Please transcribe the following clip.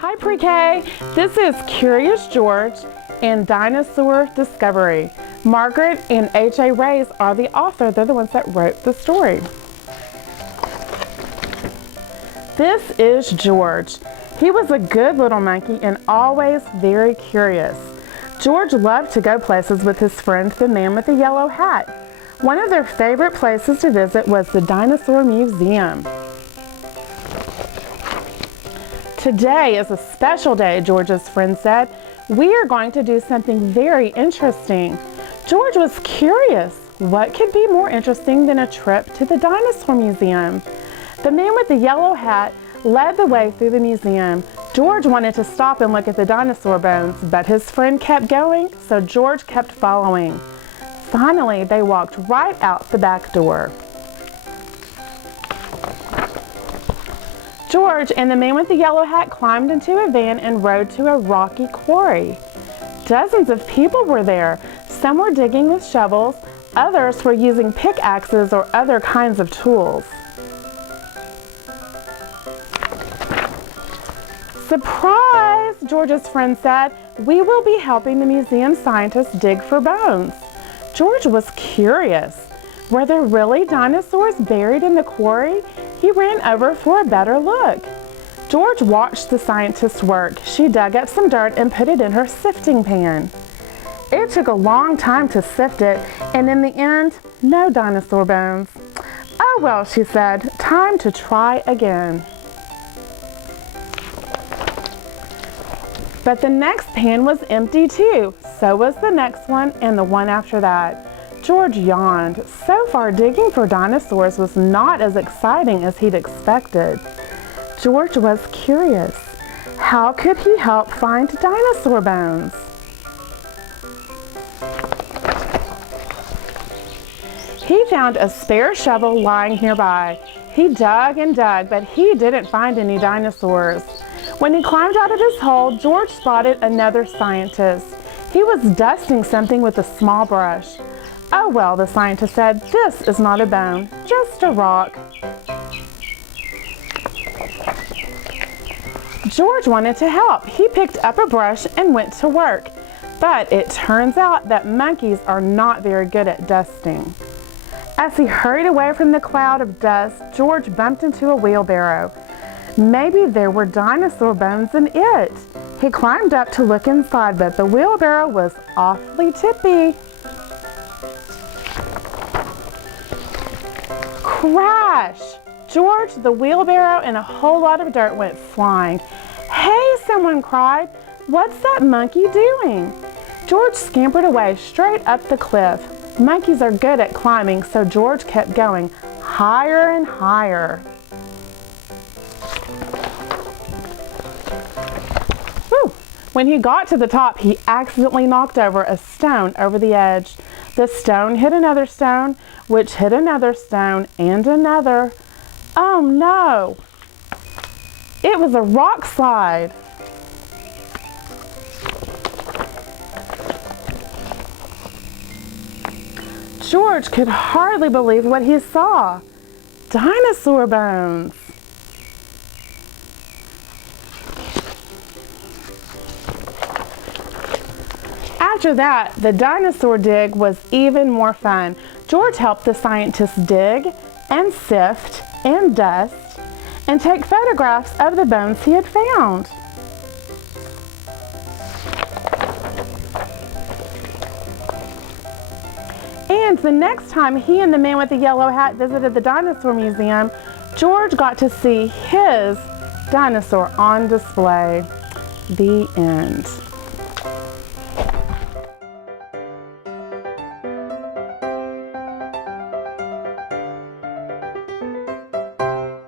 Hi Pre-K, this is Curious George and Dinosaur Discovery. Margaret and H.A. Rays are the author. They're the ones that wrote the story. This is George. He was a good little monkey and always very curious. George loved to go places with his friend, the man with the yellow hat. One of their favorite places to visit was the Dinosaur Museum. Today is a special day, George's friend said. We are going to do something very interesting. George was curious. What could be more interesting than a trip to the Dinosaur Museum? The man with the yellow hat led the way through the museum. George wanted to stop and look at the dinosaur bones, but his friend kept going, so George kept following. Finally, they walked right out the back door. George and the man with the yellow hat climbed into a van and rode to a rocky quarry. Dozens of people were there. Some were digging with shovels, others were using pickaxes or other kinds of tools. Surprise, George's friend said. We will be helping the museum scientists dig for bones. George was curious. Were there really dinosaurs buried in the quarry? He ran over for a better look. George watched the scientists work. She dug up some dirt and put it in her sifting pan. It took a long time to sift it, and in the end, no dinosaur bones. Oh well, she said, time to try again. But the next pan was empty too. So was the next one and the one after that. George yawned. So far, digging for dinosaurs was not as exciting as he'd expected. George was curious. How could he help find dinosaur bones? He found a spare shovel lying nearby. He dug and dug, but he didn't find any dinosaurs. When he climbed out of his hole, George spotted another scientist. He was dusting something with a small brush. Oh well, the scientist said, this is not a bone, just a rock. George wanted to help. He picked up a brush and went to work. But it turns out that monkeys are not very good at dusting. As he hurried away from the cloud of dust, George bumped into a wheelbarrow. Maybe there were dinosaur bones in it. He climbed up to look inside, but the wheelbarrow was awfully tippy. Crash! George, the wheelbarrow, and a whole lot of dirt went flying. Hey, someone cried. What's that monkey doing? George scampered away straight up the cliff. Monkeys are good at climbing, so George kept going higher and higher. Whew. When he got to the top, he accidentally knocked over a stone over the edge. The stone hit another stone, which hit another stone, and another. Oh no! It was a rock slide. George could hardly believe what he saw. Dinosaur bones. After that, the dinosaur dig was even more fun. George helped the scientists dig and sift and dust and take photographs of the bones he had found. And the next time he and the man with the yellow hat visited the Dinosaur Museum, George got to see his dinosaur on display. The end.